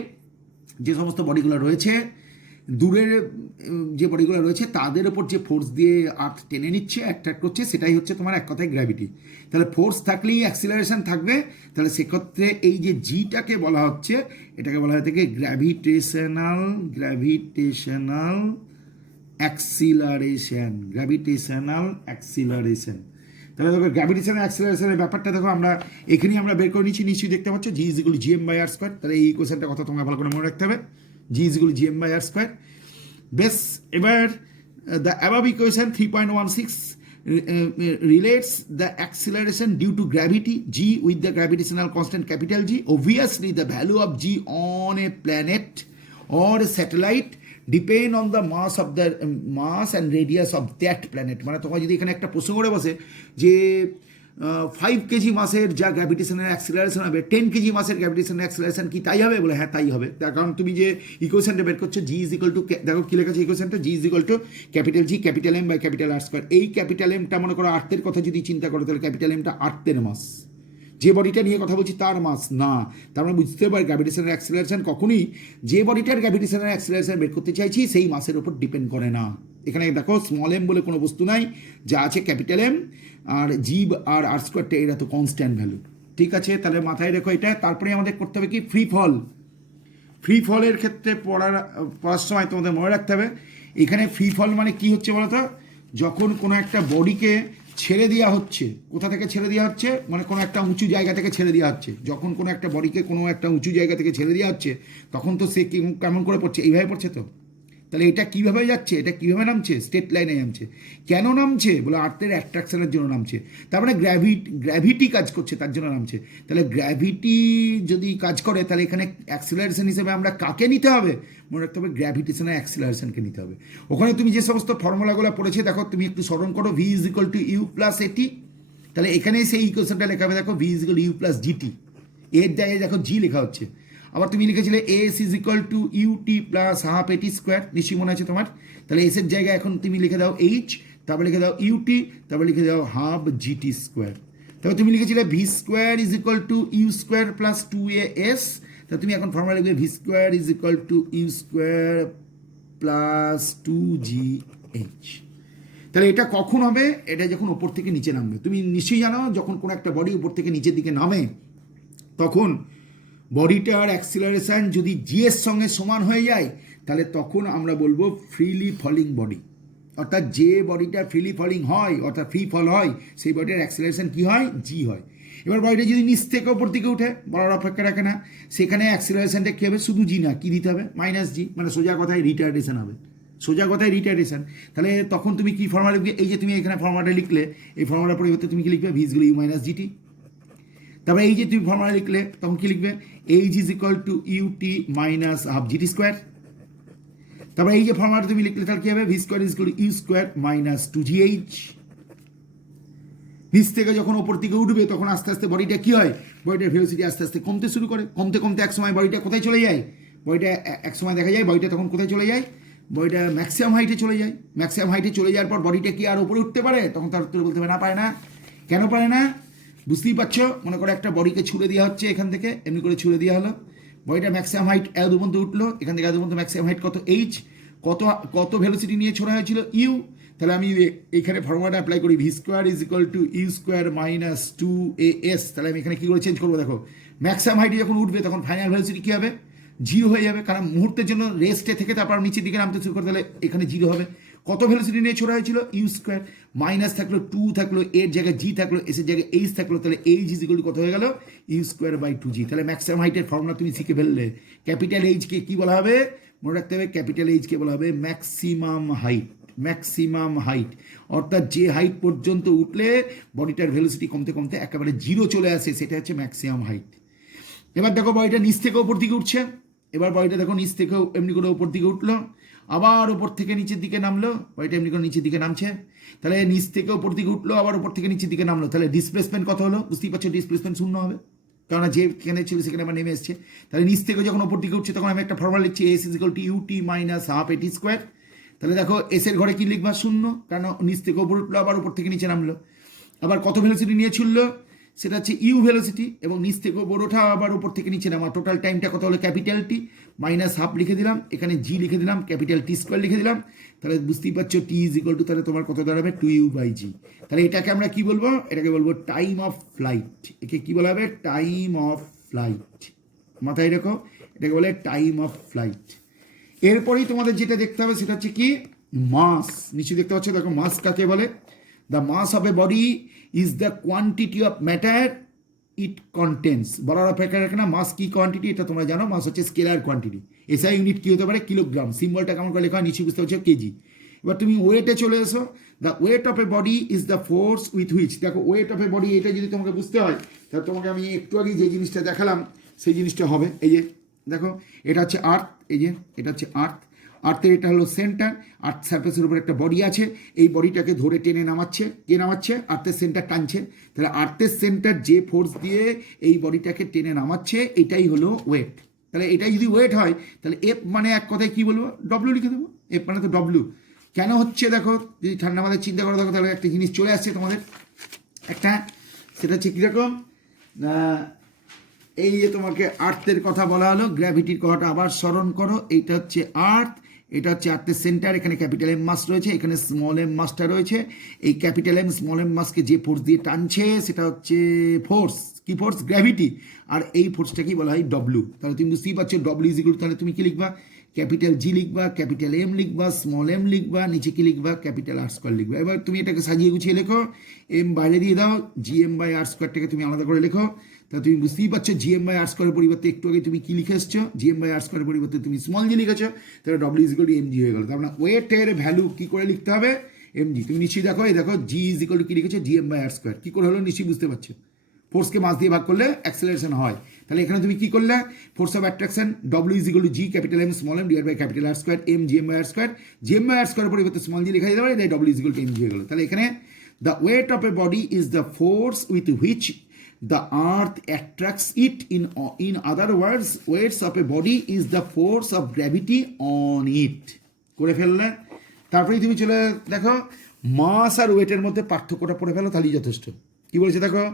যে সমস্ত বডিগুলো রয়েছে, দূরের যে বডিগুলো রয়েছে তাদের ওপর যে ফোর্স দিয়ে আর্থ টেনে নিচ্ছে, অ্যাট্রাক্ট করছে, সেটাই হচ্ছে তোমার এক কথায় গ্র্যাভিটি। তাহলে ফোর্স থাকলেই অ্যাক্সিলারেশন থাকবে। তাহলে সেক্ষেত্রে এই যে জিটাকে বলা হচ্ছে, এটাকে বলা হয়ে থাকে গ্র্যাভিটেশনাল অ্যাক্সিলারেশন। তাহলে দেখো গ্র্যাভিটেশনাল অ্যাক্সিলারেশনের ব্যাপারটা দেখো আমরা এখানেই আমরা বের করে নিচ্ছি, নিশ্চয়ই দেখতে পাচ্ছ, G is equal GM by R square. তাহলে এই ইকুয়েশনটা কথা তোমরা ভালো করে মনে রাখতে হবে, G is equal GM by R square. বেশ, এবার the above equation 3.16 relates the acceleration due to gravity g with the gravitational constant capital G. Obviously, the value of g on a planet or a satellite depend on the mass and radius of that planet. মানে তোমার যদি এখানে একটা প্রশ্ন করে বসে যে 5 KG মাসের যা গ্র্যাভিটেশনের অ্যাক্সিলারেশন হবে, 10 কেজি মাসের গ্র্যাভিটেশনের অ্যাক্সিলারেশন কি তাই হবে, বলে হ্যাঁ তাই হবে। তার কারণ তুমি যে ইকুয়েশনটা বের করছো, জি ইজ ইকুয়াল টু, দেখো কি লেখা আছে ইকুয়েশনটা, G is equal to capital G capital M by capital R square. এই ক্যাপিটাল এমটা মনে করো আর্থের কথা যদি চিন্তা করো, তাহলে ক্যাপিটাল এমটা আর্থের মাস, যে বডিটা নিয়ে কথা বলছি তার মাস না। তার মানে বুঝতে পারি গ্র্যাভিটেশনের অ্যাক্সিলারেশন কখনই যে বডিটার গ্র্যাভিটেশনের অ্যাক্সিলারেশন বের করতে চাইছি সেই মাসের উপর ডিপেন্ড করে না। এখানে দেখো স্মল এম বলে কোনো বস্তু নাই, যা আছে ক্যাপিটাল এম, আর জি আর আর স্কোয়ারটা এরা তো কনস্ট্যান্ট ভ্যালু। ঠিক আছে, তাহলে মাথায় রেখো এটা। তারপরে আমাদের করতে হবে কি, ফ্রি ফলের ক্ষেত্রে পড়ার সময় তোমাদের মনে রাখতে হবে, এখানে ফ্রি ফল মানে কি হচ্ছে বলতো, যখন কোনো একটা বডিকে ছেড়ে দেওয়া হচ্ছে, কোথা থেকে ছেড়ে দেওয়া হচ্ছে, মানে কোনো একটা উঁচু জায়গা থেকে ছেড়ে দেওয়া হচ্ছে। যখন কোনো একটা বডিকে কোনো একটা উঁচু জায়গা থেকে ছেড়ে দেওয়া হচ্ছে, তখন তো সে কেমন করে পড়ছে, এইভাবে পড়ছে তো। তাহলে এটা কিভাবে যাচ্ছে, এটা কিভাবে নামছে, স্ট্রেট লাইনে নামছে। কেন নামছে, বলে আর্থের অ্যাট্রাকশনের জন্য নামছে। তার মানে গ্র্যাভিটি কাজ করছে তার জন্য নামছে। তাহলে গ্র্যাভিটি যদি কাজ করে তাহলে এখানে অ্যাক্সিলারেশন হিসেবে আমরা কাকে নিতে হবে, মনে রাখতে হবে গ্র্যাভিটেশনের অ্যাক্সিলারেশনকে নিতে হবে। ওখানে তুমি যে সমস্ত ফর্মুলাগুলো পড়েছে দেখো, তুমি একটু স্মরণ করো, V is equal to U plus AT. তাহলে এখানে সেই ইকুয়েশনটা লেখা হবে, দেখো V is equal U plus GT, এর জায়গায় দেখো জি লেখা হচ্ছে। আবার তুমি লিখেছিলে S is equal to UT plus half AT square, নিশ্চয়ই মনে আছে তোমার। তাহলে এস এর জায়গায় এখন তুমি লিখে দাও এইচ, তারপরে লিখে দাও ইউটি, তারপরে লিখে দাও হাফ জিটি স্কোয়ার। তারপর তুমি লিখেছিলে V square is equal to U square plus two A S. তা তুমি এখন ফর্মুলা লিখবে V square is equal to U square plus two G H. তাহলে এটা কখন হবে, এটা যখন ওপর থেকে নিচে নামবে। তুমি নিশ্চয়ই জানো যখন কোনো একটা বডি উপর থেকে নিচের দিকে নামে তখন বডিটার অ্যাক্সিলারেশন যদি জি এর সঙ্গে সমান হয়ে যায় তাহলে তখন আমরা বলবো ফ্রিলি ফলিং বডি। অর্থাৎ যে বডিটা ফ্রিলি ফলিং হয়, অর্থাৎ ফ্রি ফল হয়, সেই বডিটার অ্যাক্সিলারেশন কী হয়, জি হয়। এবার বডিটা যদি নিচ থেকে ওপর দিকে উঠে, বলার অপেক্ষা রাখে না, সেখানে অ্যাক্সিলারেশনটা কী হবে, শুধু জি না, কী দিতে হবে, মাইনাস জি, মানে সোজা কথায় রিটার্ডেশন হবে, সোজা কথায় রিটার্ডেশন। তাহলে তখন তুমি কী ফর্মুলা লিখবে, এই যে তুমি এখানে ফর্মুলাটা লিখলে, এই ফর্মুলার পরিবর্তে তুমি কি লিখবে, ভিজগুলো ইউ মাইনাস জিটি। তারপরে এই যে তুমি ফর্মুলা লিখলে তখন কি লিখবে, H is equal to UT minus half GT square. তারপরে এই যে ফর্মুলাটা তুমি লিখলে তাহলে কি হবে, V square is equal to U square minus two G H. নিচ থেকে যখন ওপর দিকে উঠবে তখন আস্তে আস্তে বডিটা কি হয়, বডিটার ভেলোসিটি আস্তে আস্তে কমতে শুরু করে, কমতে কমতে এক সময় বডিটা কোথায় চলে যায়, বডিটা এক সময় দেখা যায় বডিটা তখন কোথায় চলে যায়, বডিটা ম্যাক্সিমাম হাইটে চলে যায়। ম্যাক্সিমাম হাইটে চলে যাওয়ার পর বডিটা কি আর উপরে উঠতে পারে, তখন তার উত্তরে বলতে হবে না, পারে না। কেন পারে না, বুঝতেই পারছো। মনে করো একটা বডিকে ছুড়ে দেওয়া হচ্ছে, এখান থেকে এমনি করে ছুড়ে দেওয়া হলো, বডিটা ম্যাক্সিমাম হাইট এত পর্যন্ত উঠলো, এখান থেকে এত পর্যন্ত ম্যাক্সিমাম হাইট কত, এইচ, কত কত ভেলোসিটি নিয়ে ছোড়া হয়েছিল, ইউ। তাহলে আমি এইখানে ফর্মুলাটা অ্যাপ্লাই করি, V square is equal to U square minus two A S. তাহলে আমি এখানে কী করে চেঞ্জ করবো, দেখো ম্যাক্সিমাম হাইটে যখন উঠবে তখন ফাইনাল ভেলোসিটি কী হবে, জিরো হয়ে যাবে, কারণ মুহূর্তের জন্য রেস্টে থেকে তারপর নিচের দিকে নামতে শুরু করে, তাহলে এখানে জিরো হবে। কত ভেলোসিটি নিয়ে ছোড়া হয়েছিল, ইউ স্কোয়ার, মাইনাস থাকলো টু থাকলো, এর জায়গায় জি থাকলো, এসের জায়গায় এইচ থাকলো, তাহলে এইচ ইজ ইকুয়াল টু কত হয়ে গেল, ইউ স্কোয়ার বাই টু জি। তাহলে ম্যাক্সিমাম হাইটের ফর্মুলা তুমি শিখে ফেললে। ক্যাপিটাল এইচকে কী বলা হবে, মনে রাখতে হবে, ক্যাপিটাল এইচকে বলা হবে ম্যাক্সিমাম হাইট। ম্যাক্সিমাম হাইট অর্থাৎ যে হাইট পর্যন্ত উঠলে বডিটার ভেলোসিটি কমতে কমতে একেবারে জিরো চলে আসে, সেটা হচ্ছে ম্যাক্সিমাম হাইট। এবার দেখো বডিটা নিচ থেকে ওপর দিকে উঠছে, এবার বডিটা দেখো নিচ থেকেও এমনি করে ওপর দিকে উঠলো, আবার ওপর থেকে নিচের দিকে নামলো, বডিটা এমনি করে নিচের দিকে নামছে। তাহলে নিচ থেকে ওপর দিকে উঠলো, আবার ওপর থেকে নিচের দিকে নামলো, তাহলে ডিসপ্লেসমেন্ট কত হলো, বুঝতেই পারছো, ডিসপ্লেসমেন্ট শূন্য হবে, কারণ যেখানে ছিল সেখানে আমার নেমে এসছে। তাহলে নিচ থেকে যখন ওপর দিকে উঠছে তখন আমি একটা ফর্মুলা লিখছি, S is equal to UT minus half AT square. তাহলে দেখো এস এর ঘরে কি লিখবা, শূন্য, কারণ নিচ থেকে ওপর উঠলো, আবার ওপর থেকে নিচে নামলো। আবার কত ভেলোসিটি নিয়ে ছুড়লো, সেটা হচ্ছে ইউ ভেলোসিটি, এবং নিচ থেকে ওপর ওঠা আবার উপর থেকে নিচে নামা, টোটাল টাইমটা কত হলো, ক্যাপিটাল টি মাইনাস হাফ লিখে দিলাম, এখানে জি লিখে দিলাম, ক্যাপিটাল টি স্কোয়ার লিখে দিলাম। তাহলে বুঝতেই পারছো টি ইজ ইকুয়াল টু, তাহলে তোমার কত দাঁড়াবে, টু ইউ বাই জি। তাহলে এটাকে আমরা কি বলবো, এটাকে বলবো টাইম অফ ফ্লাইট। একে কি বলা হবে, টাইম অফ ফ্লাইট, মাথায় রেখো, এটাকে বলে টাইম অফ ফ্লাইট। এরপরেই তোমাদের যেটা দেখতে হবে সেটা হচ্ছে কি, মাস। নিশ্চয়ই দেখতে পাচ্ছ, দেখো মাস কাকে বলে, the mass of a body is the quantity of matter it contains. বলার অপেক্ষা রাখে না, মাস কি কোয়ান্টিটি, এটা তোমরা জানো, মাস হচ্ছে স্কেলার কোয়ান্টিটি। এসআই ইউনিট কী হতে পারে, কিলোগ্রাম, সিম্বলটা কেমন করে লেখা হয় নিশ্চয়ই বুঝতে পারছো, কেজি। এবার তুমি ওয়েটে চলে এসো, the weight of a body is the force with which. দেখো ওয়েট অফ এ বডি, এটা যদি তোমাকে বুঝতে হয় তাহলে তোমাকে আমি একটু আগে যে জিনিসটা দেখালাম সেই জিনিসটা হবে। এই যে দেখো, এটা হচ্ছে আর্থ, এই যে এটা হচ্ছে আর্থ, আর্থের এটা হলো সেন্টার, আর্থ সার্ফেসের উপর একটা বডি আছে, এই বডিটাকে ধরে টেনে নামাচ্ছে, কে নামাচ্ছে, আর্থের সেন্টার টানছে। তাহলে আর্থের সেন্টার যে ফোর্স দিয়ে এই বডিটাকে টেনে নামাচ্ছে, এটাই হলো ওয়েট। তাহলে এটাই যদি ওয়েট হয় তাহলে এফ মানে এক কথায় কী বলবো, ডব্লিউ লিখে দেবো, এফ মানে তো ডব্লিউ। কেন হচ্ছে দেখো, যদি ঠান্ডা মাথায় চিন্তা করো দেখো, তাহলে একটা জিনিস চলে আসছে তোমাদের একটা, সেটা হচ্ছে কীরকম, এই যে তোমাকে আর্থের কথা বলা হলো, গ্র্যাভিটির কথাটা আবার স্মরণ করো, এইটা হচ্ছে আর্থ, এটা হচ্ছে আর্থের সেন্টার, এখানে ক্যাপিটাল এম মাস রয়েছে, এখানে স্মল এম মাসটা রয়েছে। এই ক্যাপিটাল এম স্মল এম মাসকে যে ফোর্স দিয়ে টানছে সেটা হচ্ছে ফোর্স, কি ফোর্স, গ্র্যাভিটি, আর এই ফোর্সটাকেই বলা হয় ডব্লিউ। তাহলে তুমি বুঝতেই পারছো ডব্লিউ ইজ ইকুয়াল, তাহলে তুমি কি লিখবা, ক্যাপিটাল জি লিখবা, ক্যাপিটাল এম লিখবা, স্মল এম লিখবা, নিচে কি লিখবা, ক্যাপিটাল আর স্কোয়ার লিখবা। এবার তুমি এটাকে সাজিয়ে গুছিয়ে লেখো, এম বাইরে দিয়ে দাও, জি এম বাই আর স্কোয়ারটাকে তুমি আলাদা করে লেখো। তা তুমি বুঝতেই পারছো জি এম বাই আর স্কোয়ারের পরিবর্তে একটু আগে তুমি কি লিখে এসছো, জি এম বাই আর স্কোয়ারের পরিবর্তে তুমি স্মল জি লিখেছো, তাহলে W is equal to M G হয়ে গেল। তার মানে ওয়েটের ভ্যালু কি করে লিখতে হবে, এম জি। তুমি নিশ্চয়ই দেখো, এই দেখো জি ইজ ইকুয়াল টু কি লিখেছো, G M by R square. কি করে হলো নিশ্চয়ই বুঝতে পারছো, ফোর্সকে মাস দিয়ে ভাগ করলে অ্যাক্সেলারেশন হয়। তাহলে এখানে তুমি কি করলে, force of attraction W is equal to G capital M small M divide by capital R square M G M by R square. G M by R square পরিবর্তে স্মল জি লেখা যেতে পারে, তাই W is equal to M G হয়ে গেল। তাহলে এখানে the weight of a body is the force with which the earth attracts it. In other words, weights of a body is the force of gravity on it. করে ফেললে, তারপরেই তুমি চলে দেখো মাস আর ওয়েটের মধ্যে পার্থক্যটা পড়ে ফেলো, তাহলেই যথেষ্ট। কি বলেছে দেখো,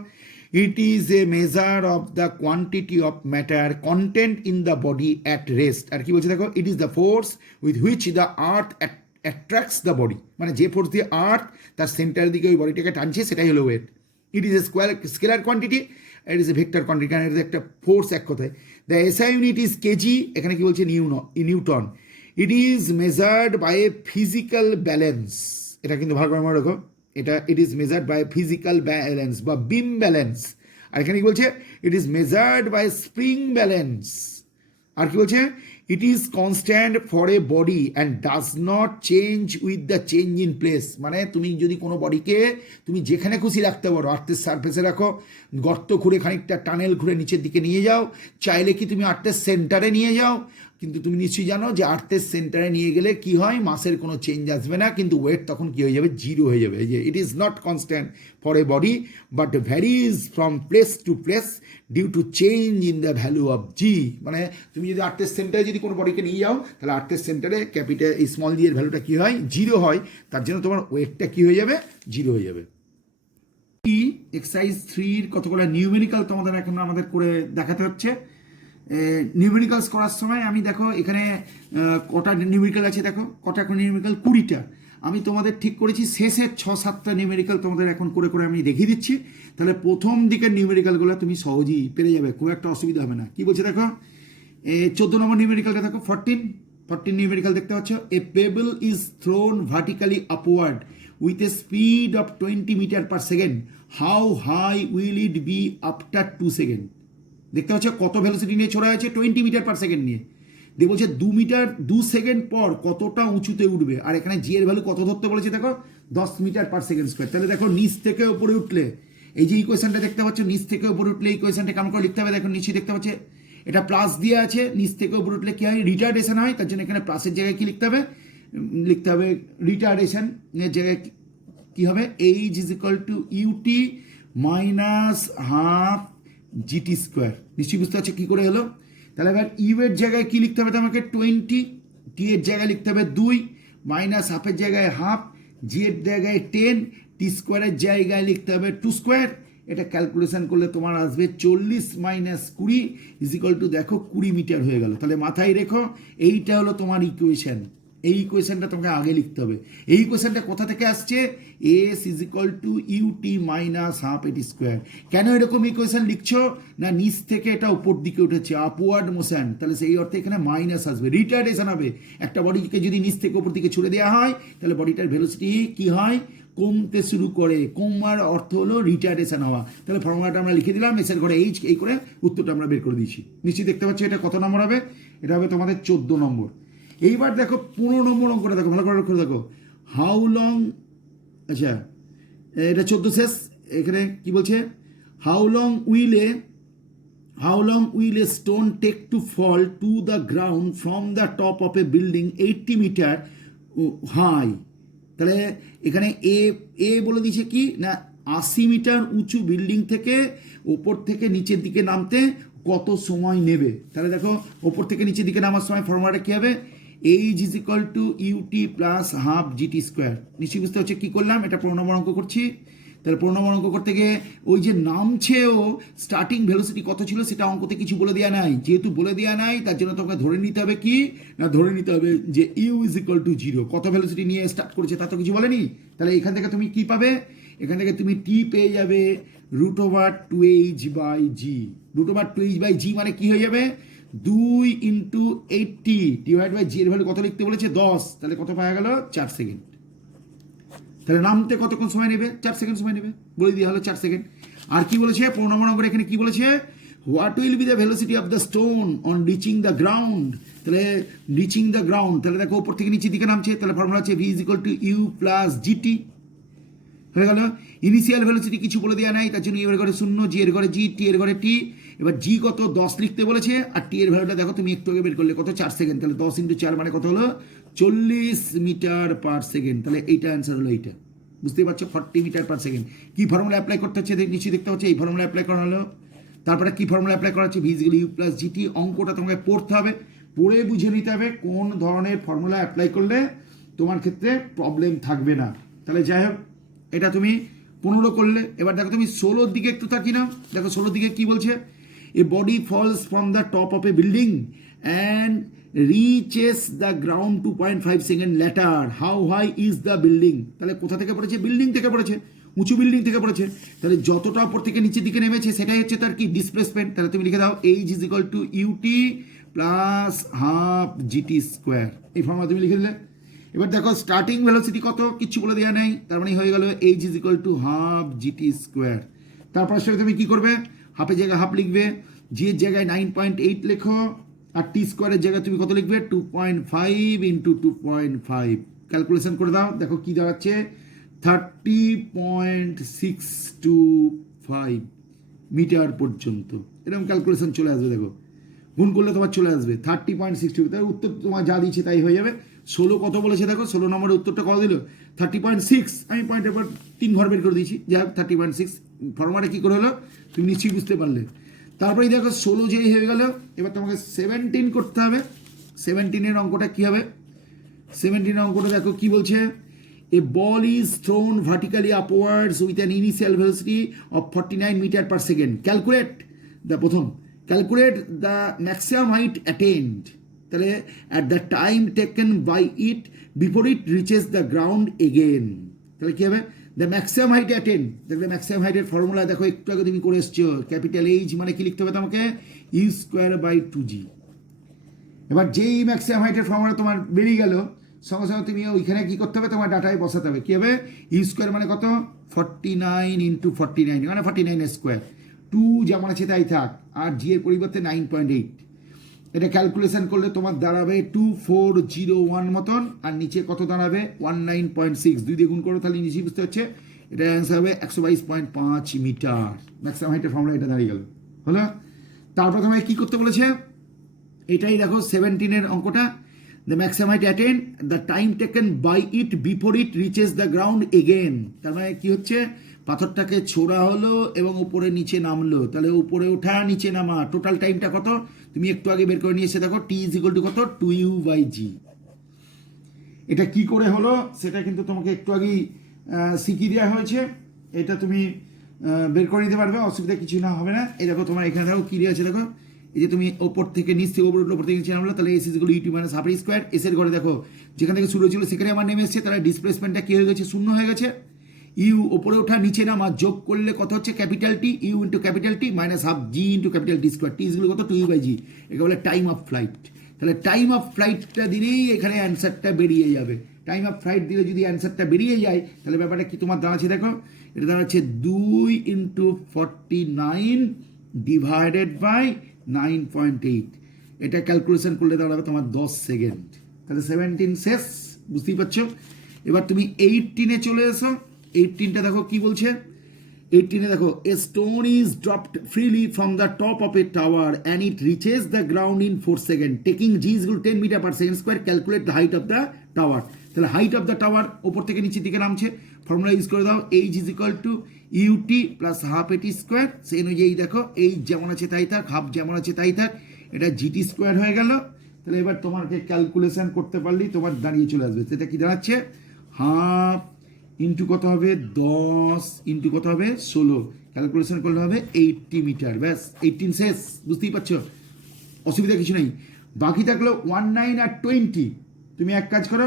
it is a measure of the quantity of matter content in the body at rest. আর কি বলছে দেখো, it is the force with which the earth attracts the body, মানে যে ফোর্স দিয়ে আর্থ তার সেন্টারের দিকে ওই বডিটাকে টানছে সেটাই হলো weight. It is a scalar quantity, it is a vector quantity, কারণ এটা একটা ফোর্স এক কথায়। The SI unit is KG, এখানে কি বলছে newton. It is measured by a physical balance, এটা কিন্তু ভালো করে মনে রাখো, এটা it is measured by physical balance বা বিম ব্যালেন্স। আর এখানে কি বলছে, it is measured by spring balance. আর কি বলছে, it is constant for a body and does not change with the change in place. মানে তুমি যদি কোনো বডিকে তুমি যেখানে খুশি রাখতে পারো, আর্থের সারফেসে রাখো, গর্ত খুঁড়ে খানিকটা টানেল খুঁড়ে নিচের দিকে নিয়ে যাও, চাইলে কি তুমি আর্থের সেন্টারে নিয়ে যাও, কিন্তু তুমি নিশ্চয়ই জানো যে আর্থের সেন্টারে নিয়ে গেলে কি হয়, মাসের কোনো চেঞ্জ আসবে না, কিন্তু ওয়েট তখন কি হয়ে যাবে, জিরো হয়ে যাবে। যে it is not constant for a body but varies from place to place due to change in the value of G. মানে তুমি যদি আর্থের সেন্টারে যদি কোনো বডিকে নিয়ে যাও, তাহলে আর্থের সেন্টারে ক্যাপিটাল এই স্মল জি এর ভ্যালুটা কী হয়, জিরো হয়, তার জন্য তোমার ওয়েটটা কী হয়ে যাবে, জিরো হয়ে যাবে। এক্সারসাইজ 3 কতগুলো নিউমেরিক্যাল তোমাদের এখন আমাদের করে দেখাতে হচ্ছে। নিউমেরিক্যালস করার সময় আমি দেখো এখানে কটা নিউমেরিক্যাল আছে, দেখো কটা নিউমেরিক্যাল, 20টা। আমি তোমাদের ঠিক করেছি শেষের 6-7টা নিউমেরিক্যাল তোমাদের এখন করে করে আমি দেখিয়ে দিচ্ছি। তাহলে প্রথম দিকের নিউমেরিক্যালগুলো তুমি সহজেই পেরে যাবে, খুব একটা অসুবিধা হবে না। কি বলছে দেখো, 14 নম্বর নিউমেরিক্যালটা দেখো, 14 নিউমেরিক্যাল দেখতে পাচ্ছ। A pebble is thrown vertically upward with a speed of 20 metre per second, how high will it be after 2 second. দেখতে পাচ্ছ কত ভেলোসিটি নিয়ে ছোড়া হয়েছে, 20 মিটার পার সেকেন্ড নিয়ে। দিয়ে বলছে 2 সেকেন্ড পর কতটা উঁচুতে উঠবে। আর এখানে জি এর ভ্যালু কত ধরতে বলেছে দেখো, 10 মিটার পার সেকেন্ড স্কোয়ার। তাহলে দেখো নিচ থেকে উপরে উঠলে, এই যে ইকুয়েশনটা দেখতে পাচ্ছ, নিচ থেকে উপরে উঠলে ইকুয়েশনটা কেমন করে লিখতে হবে দেখো, নিচে দেখতে পাচ্ছে এটা প্লাস দিয়ে আছে, নিচ থেকে উপরে উঠলে কি হয়, রিটার্ডেশন হয়, তার জন্য এখানে প্লাসের জায়গায় কি লিখতে হবে, রিটার্ডেশন এর জায়গায় কি হবে, H is equal to UT minus half GT square. নিশ্চয়ই বুঝতে পারছো কী করে হলো। তাহলে এবার ইউ এর জায়গায় কী লিখতে হবে তোমাকে, 20, টি এর জায়গায় লিখতে হবে 2, মাইনাস হাফের জায়গায় হাফ, জি এর জায়গায় 10, টি স্কোয়ারের জায়গায় লিখতে হবে 2 স্কোয়ার। এটা ক্যালকুলেশন করলে তোমার আসবে 40 মাইনাস 20 ইজ ইকুয়াল টু দেখো 20 মিটার হয়ে গেল। তাহলে মাথায় রেখো এইটা হলো তোমার ইকুয়েশন। এই ইকুয়েশনটা তোমাকে আগে লিখতে হবে। এই ইকুয়েশনটা কোথা থেকে আসছে, S is equal to UT minus half AT square. কেন এরকম ইকুয়েশন লিখছো না, নিচ থেকে এটা উপর দিকে উঠেছে, আপওয়ার্ড মোশন, তাহলে সেই অর্থে এখানে মাইনাস আসবে, রিটার্ডেশন হবে। একটা বডিকে যদি নিচ থেকে উপর দিকে ছুড়ে দেওয়া হয়, তাহলে বডিটার ভেলোসিটি কি হয়, কমতে শুরু করে। কমার অর্থ হলো রিটার্ডেশন হওয়া। তাহলে ফর্মুলাটা আমরা লিখে দিলাম, এসের ঘরে এইচ, এই করে উত্তরটা আমরা বের করে দিয়েছি। নিশ্চয়ই দেখতে পাচ্ছ এটা কত নম্বর হবে, এটা হবে তোমাদের 14 নম্বর। এইবার দেখো 15 নম্বর অঙ্কটা দেখো, ভালো করে দেখো, হাউ লং, আচ্ছা এটা 14 শেষ। এখানে কি বলছে, how long will a stone take to fall to the ground from the top of a building 80 metre high. তাহলে এখানে এ বলে দিয়েছে কি না, 80 মিটার উঁচু বিল্ডিং থেকে ওপর থেকে নিচের দিকে নামতে কত সময় নেবে। তাহলে দেখো ওপর থেকে নিচের দিকে নামার সময় ফর্মুলাটা কী হবে, H is equal to UT plus half GT square. নিশ্চয়ই বুঝতে হচ্ছে কী করলাম, এটা 15 নম্বর অঙ্ক করছি। তাহলে 15 নম্বর অঙ্ক করতে গিয়ে ওই যে নামছেও স্টার্টিং ভেলোসিটি কত ছিল সেটা অঙ্কতে কিছু বলে দেওয়া নাই। যেহেতু বলে দেওয়া নাই, তার জন্য তোমাকে ধরে নিতে হবে কি না, ধরে নিতে হবে যে ইউ ইজ ইকুয়াল টু 0। কত ভেলোসিটি নিয়ে স্টার্ট করেছে তা তো কিছু বলেনি। তাহলে এখান থেকে তুমি কি পাবে, এখান থেকে তুমি টি পেয়ে যাবে √2h/g। √2h/g মানে কি হয়ে যাবে, 2 × 80 ডিভাইড বাই জি এর ভ্যালু কত লিখতে বলেছে 10, তাহলে কত পাওয়া গেল 4 সেকেন্ড। তাহলে নামতে কতক্ষণ সময় নেবে 4 সেকেন্ড সময় নেবে, বলে দেওয়া হলো 4 সেকেন্ড। আর কি বলেছে 15 নম্বর এখানে কি বলেছে, what will be the velocity of the stone on reaching the ground. তাহলে রিচিং দ্য গ্রাউন্ড, তাহলে দেখো উপর থেকে নিচের দিকে নামছে, তাহলে ফর্মুলা হচ্ছে V is equal to U plus GT হয়ে গেল। ইনিশিয়াল ভেলোসিটি কিছু বলে দেওয়া নাই, তার জন্য ইউ এর ঘরে 0, জি এর ঘরে জি, টি এর ঘরে টি। এবার জি কত 10 লিখতে বলেছে, আর টি এর ভ্যালুটা দেখো তুমি একটু আগে বের করলে কত 4 সেকেন্ড, তাহলে 10 × 4 মানে কত হলো 40 মিটার পার সেকেন্ড। তাহলে এইটা অ্যান্সার হলো এইটা, বুঝতেই পারছো 40 মিটার পার সেকেন্ড। কি ফর্মুলা অ্যাপ্লাই করতে হচ্ছে নিশ্চয়ই দেখতে হচ্ছে, এই ফর্মুলা অ্যাপ্লাই করা হলো। তারপরে কি ফর্মুলা অ্যাপ্লাই করা হচ্ছে, V is equal U plus GT. অঙ্কটা তোমাকে পড়তে হবে, পড়ে বুঝে নিতে হবে কোন ধরনের ফর্মুলা অ্যাপ্লাই করলে তোমার ক্ষেত্রে প্রবলেম থাকবে না। তাহলে যাই হোক, এটা তুমি 15 করলে। এবার দেখো তুমি 16 দিকে একটু তাকি না, দেখো 16 দিকে কি বলছে, a body falls from the top of a building and reaches the ground 2.5 second later, how high is the building. তাহলে কোথা থেকে পড়েছে, বিল্ডিং থেকে পড়েছে, উঁচু বিল্ডিং থেকে পড়েছে। তাহলে যতটা উপর থেকে নিচের দিকে নেমেছে সেটাই হচ্ছে তার কি ডিসপ্লেসমেন্ট। তাহলে তুমি লিখে দাও H is equal to UT plus half GT square, এই ফর্মুলা তুমি লিখে দিলে। এবার দেখো স্টার্টিং ভেলোসিটি কত, কিচ্ছু বলে দেওয়া নেই, তার মানে হয়ে গেল H is equal to half GT square. তারপর সেটা তুমি কি করবে, হাফের জায়গায় হাফ লিখবে, জি এর জায়গায় 9.8 লেখো, আর টি স্কোয়ারের জায়গায় তুমি কত লিখবে 2.5 × 2.5। ক্যালকুলেশন করে দাও, দেখো কি দাঁড়াচ্ছে 30.625 মিটার পর্যন্ত, এরকম ক্যালকুলেশন চলে আসবে। দেখো গুণ করলে তোমার চলে আসবে 30.62, তাই উত্তর তোমার যা দিচ্ছে তাই হয়ে যাবে। 16 কত বলেছে দেখো, 16 নম্বরের উত্তরটা কত দিল 30.6, আমি পয়েন্টের পর 3 ঘর বের করে দিয়েছি, যাই হোক 30.6। ফর্মুলাটা কী করে হলো তুমি নিশ্চয়ই বুঝতে পারলে। তারপরে দেখো 16 যেই হয়ে গেল, এবার তোমাকে 17 করতে হবে। 17-এর অঙ্কটা কী হবে, 17-এর অঙ্কটা দেখো কি বলছে, a ball is thrown vertically upwards with an initial velocity of 49 metre per second, calculate the প্রথম calculate the maximum height attained. তাহলে at the time taken by it before it reaches the ground again. তাহলে কী হবে, the maximum height attained. দেখবে maximum হাইটের formula দেখো একটু আগে তুমি করে এসছো, ক্যাপিটাল এইচ মানে কি লিখতে হবে তোমাকে ইউ স্কোয়ার বাই 2g। এবার যেই ম্যাক্সিমাম হাইটের ফর্মুলা তোমার বেরিয়ে গেল, সঙ্গে সঙ্গে তুমি ওইখানে কী করতে হবে, তোমার ডাটায় বসাতে হবে। কী হবে, ইউ স্কোয়ার মানে কত 49 × 49 মানে 49 স্কোয়ার, 2 যেমন আছে তাই থাক, আর জি এর পরিবর্তে 9.8। এটা ক্যালকুলেশন করলে তোমার দাঁড়াবে 2401 মতন, আর নিচে কত দাঁড়াবে 19.6, 2 দিয়ে গুণ করো, তাহলে নিচেই বুঝতে হচ্ছে এটা অ্যান্সার হবে 122.5 মিটার। ম্যাক্সিমাম হাইটের ফর্মুলা এটা দাঁড়িয়ে গেল, হলো। তারপর তোমায় কী করতে বলেছে, এটাই দেখো 17-এর অঙ্কটা, the maximum height attain the time taken by it before it reaches the ground again. তার মানে কি হচ্ছে, পাথরটাকে ছোড়া হলো এবং উপরে নিচে নামলো, তাহলে উপরে ওঠা নিচে নামা, টোটাল টাইমটা কত তুমি একটু আগে বের করে নিয়ে এসে দেখো টি ইজ ইকুয়াল টু কত 2u/g। এটা কি করে হলো সেটা কিন্তু তোমাকে একটু আগেই শিখিয়ে দেওয়া হয়েছে, এটা তুমি বের করে নিতে পারবে, অসুবিধা কিছু না হবে না। এই দেখো তোমার এখানে দেখো কি আছে, দেখো এই যে তুমি ওপর থেকে নিচ থেকে ওপর থেকে নিচে নামলো, তাহলে S is equal U minus half square. S এর ঘরে দেখো যেখান থেকে শুরু হয়েছিল সেখানে আমার নেমে এসছে, তাহলে ডিসপ্লেসমেন্টটা কি হয়ে গেছে, শূন্য হয়ে গেছে। ইউ ওপরে ওঠা নিচে নামা যোগ করলে কত হচ্ছে capital T, U into capital T minus half G into capital T square, T ইজগুলো কত 2u/g। একে বলে টাইম অফ ফ্লাইট। তাহলে টাইম অফ ফ্লাইটটা দিলেই এখানে অ্যান্সারটা বেরিয়ে যাবে। টাইম অফ ফ্লাইট দিলে যদি অ্যান্সারটা বেরিয়ে যায়, তাহলে ব্যাপারটা কি তোমার দাঁড়াচ্ছে দেখো, এটা দাঁড়াচ্ছে 2 × 49 ডিভাইডেড বাই 9.8। এটা ক্যালকুলেশন করলে দাঁড়াবে তোমার 10 সেকেন্ড। তাহলে 17 শেষ, বুঝতেই পারছো। এবার তুমি 18-এ চলে এসো। 18টা দেখো কি বলছে, 18-এ দেখো a stone is dropped freely from the top of a tower and it reaches the ground in 4 second taking G is 10 metre per second square, calculate the height of the tower. তাহলে height of the tower ওপর থেকে নিচের দিকে নামছে, formula use করে দাও H is equal to UT plus half AT square. সেই অনুযায়ী দেখো এইচ যেমন আছে তাই থাক, হাফ যেমন আছে তাই থাক, এটা জিটি স্কোয়ার হয়ে গেল। তাহলে এবার তোমাকে ক্যালকুলেশন করতে পারলেই তোমার দাঁড়িয়ে চলে আসবে, সেটা কি দাঁড়াচ্ছে হাফ ইন্টু কত হবে 10 ইন্টু কত হবে 16, ক্যালকুলেশন করলে হবে 80 মিটার। ব্যাস 18 শেষ, বুঝতেই পারছো, অসুবিধা কিছু নেই। বাকি থাকলো 19 আর 20। তুমি এক কাজ করো,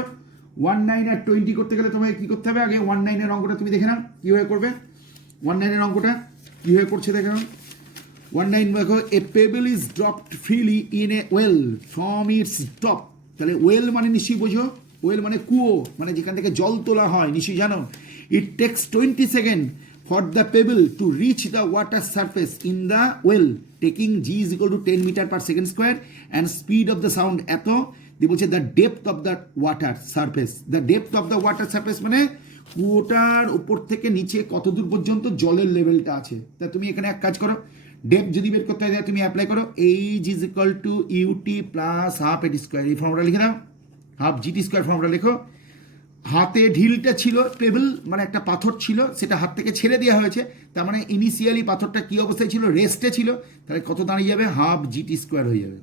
19 আর 20 করতে গেলে তোমাকে কী করতে হবে, আগে 19-এর অঙ্কটা তুমি দেখে নাও কীভাবে করবে। 19-এর অঙ্কটা কীভাবে করছে দেখে নাও। 19 দেখো, a pebble is dropped freely in a well from its top. তাহলে ওয়েল মানে নিশ্চয়ই বোঝো, ওয়েল মানে কুয়ো, মানে যেখান থেকে জল তোলা হয়, নিশ্চয়ই জানো। It takes 20 second for the pebble to reach the water surface in the well, taking G is equal to 10 metre per second square and speed of the sound এত দিয়ে বলছে the depth of the water surface. The depth of the water surface মানে কুয়োটার উপর থেকে নিচে কত দূর পর্যন্ত জলের লেভেলটা আছে। তা তুমি এখানে এক কাজ করো, ডেপথ যদি বের করতে হয় তুমি অ্যাপ্লাই করো H is equal to UT plus half AT square, এই ফর্মুলা লিখে দাও, হাফ জিটি স্কোয়ার ফর্মুলা লেখো। হাতে ঢিলটা ছিল, পেবল মানে একটা পাথর ছিল, সেটা হাত থেকে ছেড়ে দেওয়া হয়েছে, তার মানে ইনিশিয়ালি পাথরটা কি অবস্থায় ছিল, রেস্টে ছিল, তাহলে কত দাঁড়িয়ে যাবে, হাফ জিটি স্কোয়ার হয়ে যাবে।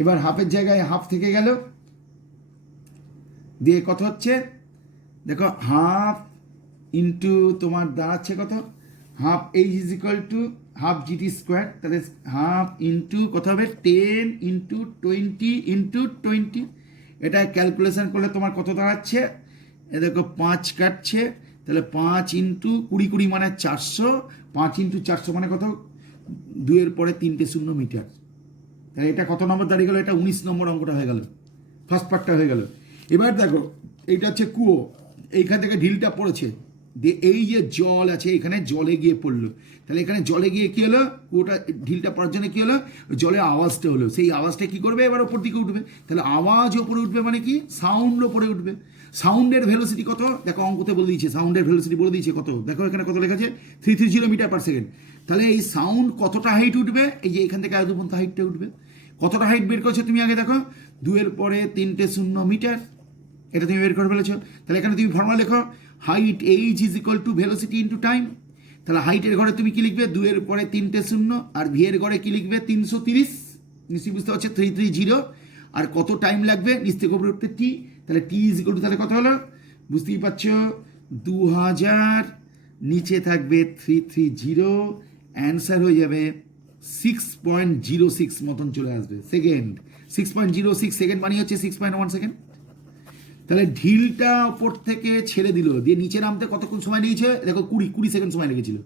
এবার হাফের জায়গায় হাফ থেকে গেল, দিয়ে কত হচ্ছে দেখো, হাফ ইন্টু তোমার দাঁড়াচ্ছে কত, half H is equal to half GT square, তাহলে হাফ ইন্টু কত হবে 10 ইন্টু 20 ইন্টু 20, এটা ক্যালকুলেশন করলে তোমার কত দাঁড়াচ্ছে, এ দেখো 5 কাটছে, তাহলে 5 ইন্টু 20 20 মানে 400, 5 ইন্টু 400 মানে কত, 2 পরে 3টে শূন্য মিটার। তাহলে এটা কত নম্বর দাঁড়িয়ে গেল, এটা 19 নম্বর অঙ্কটা হয়ে গেল, ফার্স্ট পার্টটা হয়ে গেল। এবার দেখো এইটা হচ্ছে কুয়ো, এইখান থেকে ঢিলটা পড়েছে, দিয়ে এই যে জল আছে এখানে জলে গিয়ে পড়লো, তাহলে এখানে জলে গিয়ে কী হলো, কুয়োটা ঢিলটা পড়ার জন্য কী হলো, জলে আওয়াজটা হলো, সেই আওয়াজটা কী করবে, এবার ওপর দিকে উঠবে, তাহলে আওয়াজ ওপরে উঠবে মানে কি, সাউন্ড ওপরে উঠবে। সাউন্ডের ভেলোসিটি কত দেখো, অঙ্কতে বলে দিয়েছে, সাউন্ডের ভেলোসিটি বলে দিয়েছে কত, দেখো এখানে কত লেখা আছে 330 মিটার পার সেকেন্ড। তাহলে এই সাউন্ড কতটা হাইট উঠবে, এই যে এখান থেকে এত পর্যন্ত হাইটটা উঠবে, কতটা হাইট বের করছো তুমি আগে দেখো, 2 পরে 3টে শূন্য মিটার, এটা তুমি বের করে ফেলেছো। তাহলে এখানে তুমি ফর্মুলা লেখো, height H is equal two velocity into time. তাহলে হাইটের ঘরে তুমি কি লিখবে, 2 পরে 3টে শূন্য, আর ভি এর ঘরে কি লিখবে 330, নিশ্চয়ই বুঝতে পারছো 330, আর কত টাইম লাগবে নিচ থেকে উপরে উঠতে টি, তাহলে টি ইজ ইকুয়াল টু তাহলে কত হলো, বুঝতেই পারছো 2000, নিচে থাকবে 330, অ্যান্সার হয়ে যাবে 6.06 মতন চলে আসবে সেকেন্ড। 6.06 সেকেন্ড মানে হচ্ছে 6.1 সেকেন্ড। তাহলে ঢিলটা ওপর থেকে ছেড়ে দিল, দিয়ে নিচে নামতে কতক্ষণ সময় নিয়েছে দেখো, 20 সেকেন্ড সময় লেগেছিল।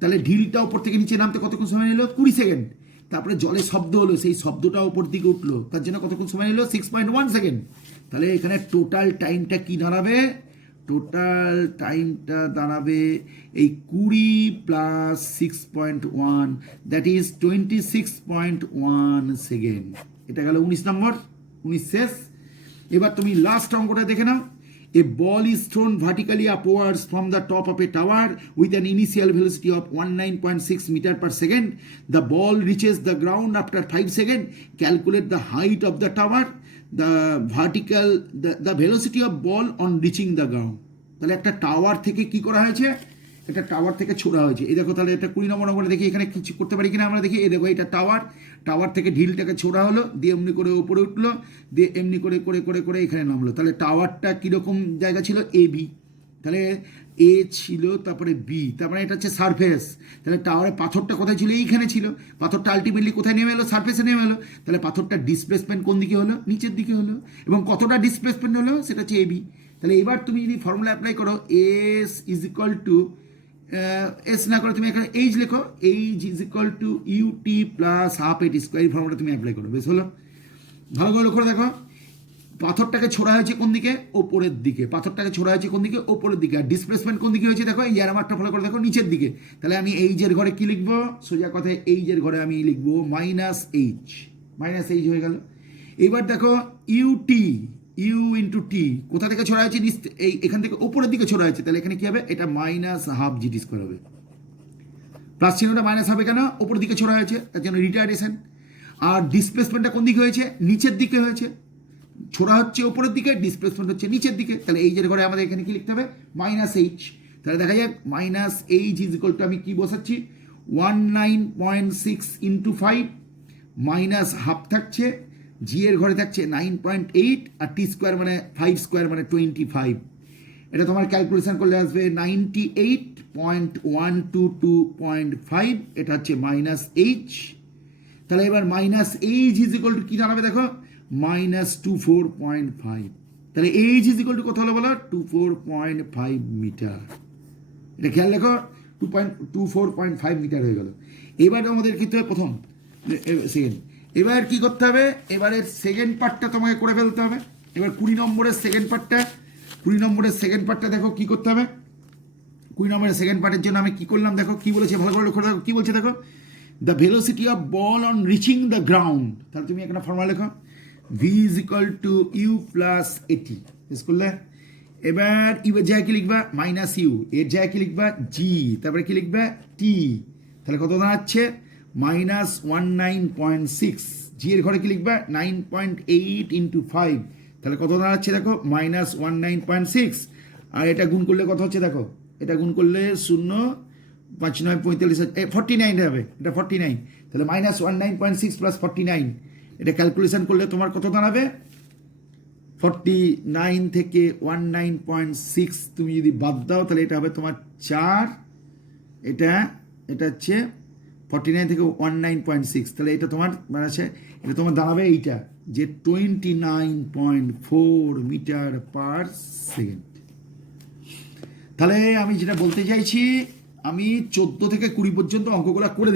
তাহলে ঢিলটা ওপর থেকে নিচে নামতে কতক্ষণ সময় নিল, 20 সেকেন্ড। তারপরে জলে শব্দ হলো, সেই শব্দটা ওপর দিকে উঠলো, তার জন্য কতক্ষণ সময় নিল, 6.1 সেকেন্ড। তাহলে এখানে টোটাল টাইমটা কি দাঁড়াবে, টোটাল টাইমটা দাঁড়াবে এই 20 প্লাস 6.1, দ্যাট ইজ 26.1 সেকেন্ড। এটা গেল 19 নম্বর, 19 শেষ। এবার তুমি লাস্ট অঙ্কটা দেখে নাও। A ball is thrown vertically upwards from the top of a tower with an initial velocity of 19.6 metre per second. The ball reaches the ground after 5 second. Calculate the height of the tower, the vertical the velocity of ball on reaching the ground. তাহলে একটা tower থেকে কি করা হয়েছে, একটা tower থেকে ছোড়া হয়েছে, এই দেখো। তাহলে এটা 20 নম্বর অঙ্কটা দেখি এখানে কিছু করতে পারি কিনা আমরা দেখি। এই দেখো এটা টাওয়ার, টাওয়ার থেকে ঢিলটাকে ছোড়া হলো, দিয়ে এমনি করে উপরে উঠলো, দিয়ে এমনি করে করে করে করে এখানে নামলো। তাহলে টাওয়ারটা কীরকম জায়গা ছিল, এ বি, তাহলে এ ছিল, তারপরে বি, তারপরে এটা হচ্ছে সারফেস। তাহলে টাওয়ারের পাথরটা কোথায় ছিল, এইখানে ছিল, পাথরটা আলটিমেটলি কোথায় নেমে এলো, সারফেসে নেমে এলো। তাহলে পাথরটার ডিসপ্লেসমেন্ট কোন দিকে হলো, নিচের দিকে হলো, এবং কতটা ডিসপ্লেসমেন্ট হলো সেটা হচ্ছে এ বি। তাহলে এবার তুমি যদি ফর্মুলা অ্যাপ্লাই করো, S is equal to, S না করে তুমি এখানে এইচ লেখো, H is equal to UT plus half AT square, এই ফর্মুলা তুমি অ্যাপ্লাই করো, বেশ হলো। ভালো করে লক্ষ্য দেখো, পাথরটাকে ছোড়া হয়েছে কোন দিকে, ওপরের দিকে, পাথরটাকে ছোড়া হয়েছে কোন দিকে, ওপরের দিকে, আর ডিসপ্লেসমেন্ট কোন দিকে হয়েছে দেখো, এই অ্যারোমার্কটা ফলো করে দেখো, নিচের দিকে। তাহলে আমি এইচের ঘরে কি লিখবো, সোজা কথায় এইচের ঘরে আমি লিখবো মাইনাস এইচ, মাইনাস এইচ হয়ে গেল। এবার দেখো ইউটি, ইউ ইন্টু টি কোথা থেকে ছোড়া হয়েছে, এই এখান থেকে ওপরের দিকে ছোড়া হয়েছে, তাহলে এখানে কি হবে, এটা মাইনাস হাফ জিটি স্কোয়ার হবে। প্লাস চিহ্নটা মাইনাস হবে কেন, ওপরের দিকে ছোড়া হয়েছে, তার জন্য রিটায়ারেশন। আর ডিসপ্লেসমেন্টটা কোন দিকে হয়েছে, নিচের দিকে হয়েছে, ছোড়া হচ্ছে ওপরের দিকে, ডিসপ্লেসমেন্ট হচ্ছে নিচের দিকে। তাহলে এইচের ঘরে আমাদের এখানে কি লিখতে হবে, মাইনাস এইচ। তাহলে দেখা যাক minus H is equal two, আমি কি বসাচ্ছি, 19.6 ইন্টু 5, মাইনাস হাফ থাকছে, জি এর ঘরে থাকছে 9.8, আর টি স্কোয়ার মানে 5 স্কোয়ার মানে 25। এটা তোমার ক্যালকুলেশন করলে আসবে 98.122.5, এটা হচ্ছে মাইনাস এইচ। তাহলে এবার minus H is equal to কি দাঁড়াবে দেখো, মাইনাস 24.5। তাহলে এইচ ইজ ইকুয়াল টু কত হলো বলো, 24.5 মিটার। এটা খেয়াল দেখো, 2.24.5 মিটার হয়ে গেল। এবার আমাদের কিন্তু প্রথম সেকেন্ড, এবার কি করতে হবে, এবারের সেকেন্ড পার্টটা তোমাকে করে ফেলতে হবে। এবার 20 নম্বরের সেকেন্ড পার্টটা দেখো কি করতে হবে। 20 নম্বরের সেকেন্ড পার্টের জন্য আমি কি করলাম দেখো, কি বলেছে ভালো করে লক্ষ্য দেখো, কি বলছে দেখো, the velocity of ball on reaching the ground. তাহলে তুমি একটা ফর্মুলা লেখো, V is equal to U plus AT, বেশ করলে। এবার ইউ এর জায়গায় কি লিখবা, মাইনাস ইউ, এর জায়গায় কি লিখবা, জি, তারপরে কি লিখবা, টি। তাহলে কত দাঁড়াচ্ছে, -19.6। জি এর ঘরে কি লিখবা, 9.8 ইন্টু 5, তাহলে কত দাঁড়াচ্ছে দেখো, -19.6। আর এটা গুণ করলে কত হচ্ছে দেখো, এটা গুণ করলে 0, 5 9 45, 49 হবে, এটা 49। তাহলে -19.6 প্লাস 49, এটা ক্যালকুলেশন করলে তোমার কত দাঁড়াবে, 49 থেকে 19.6 তুমি যদি বাদ দাও তাহলে এটা হবে তোমার 4, এটা হচ্ছে 49 থেকে 19.6, তাহলে এটা তোমার মানে আছে, এটা তোমার দাঁড়াবে এইটা যে 29.4 মিটার পার সেকেন্ড। তাহলে আমি যেটা বলতে চাইছি, আমি 14 থেকে 20 পর্যন্ত অঙ্কগুলো করে